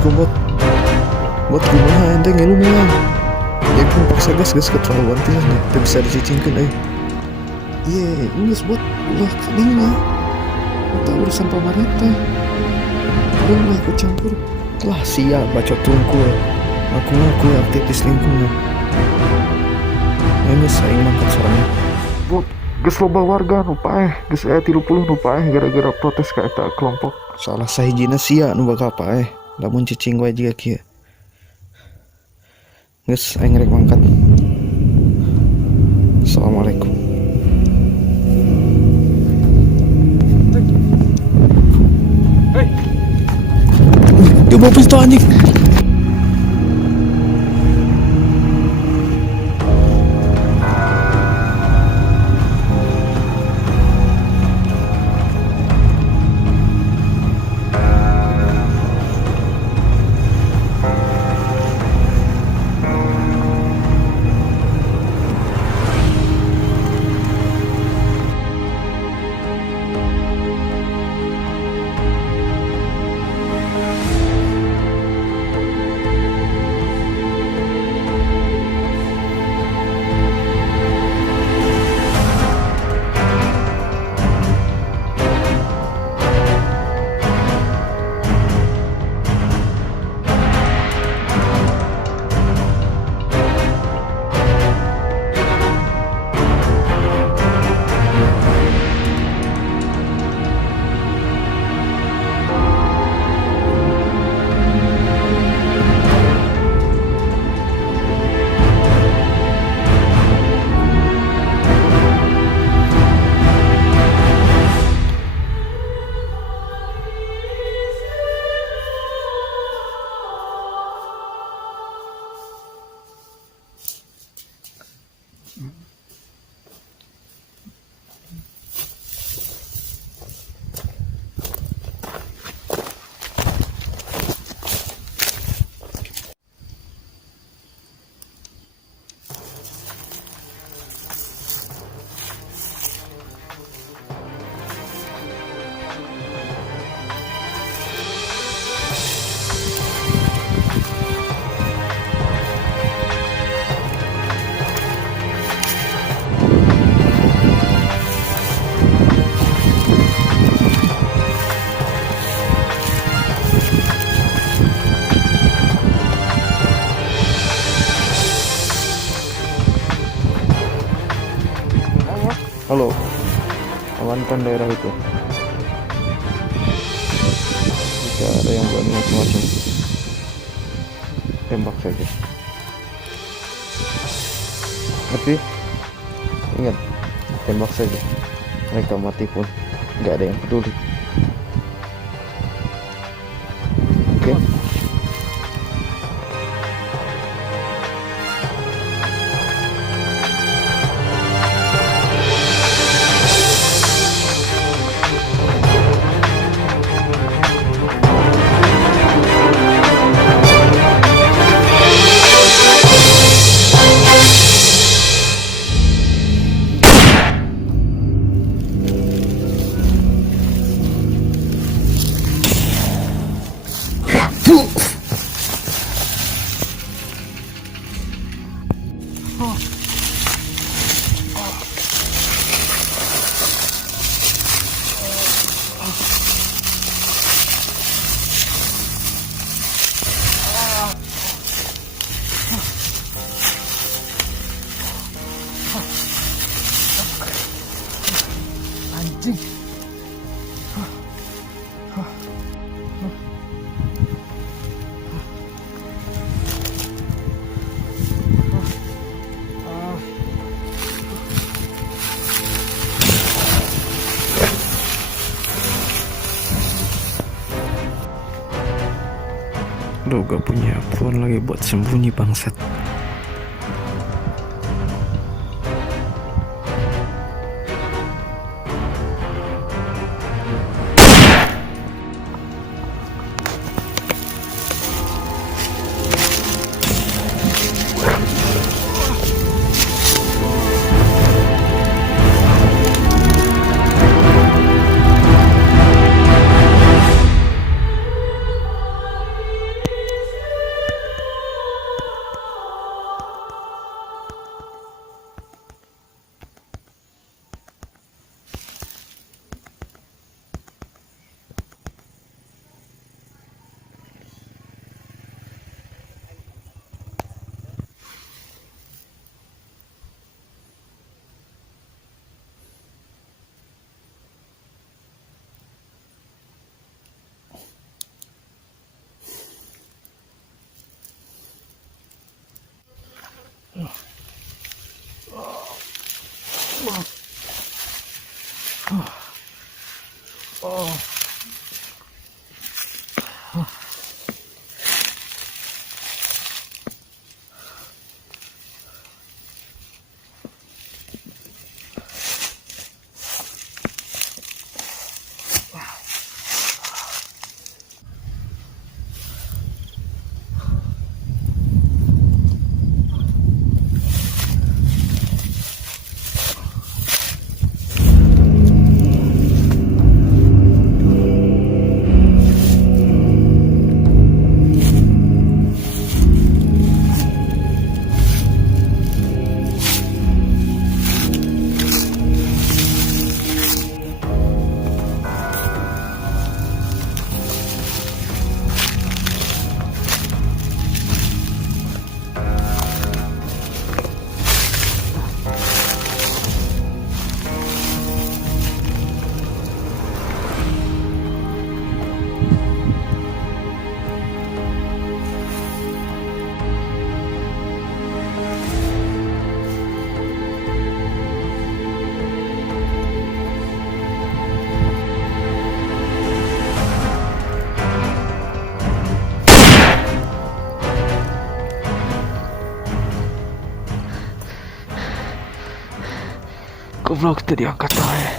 Assalamualaikum bot. Bot kumaha ente ngilu mah. Ya pun paksa gas keterlaluan pisan nih. Teu bisa dicicingkeun euy. Iya, geus bot. Ulah kadinya. Eta urusan pemerintah. Urang mah ikut campur. Lah sia bacot tungkul. Aku aktivis lingkungan. Geus aing mangkat sorangan. Bot, geus loba warga nu paeh, geus aya 30 nu paeh gara-gara protes ka eta kelompok. Salah sahijina sia nu bakal paeh. Lamun cicing wae jiga kieu. Geus aing rek mangkat. Assalamualaikum. Hei. Dia bawa pistol anjing. Halo, amankan daerah itu. Jika ada yang berani macam-macam, tembak saja. Tapi ingat, tembak saja. Mereka mati pun nggak ada yang peduli. Oke? Anjing. Lu gak punya phone lagi buat sembunyi bangsat. Goblok, tadi angkat aja.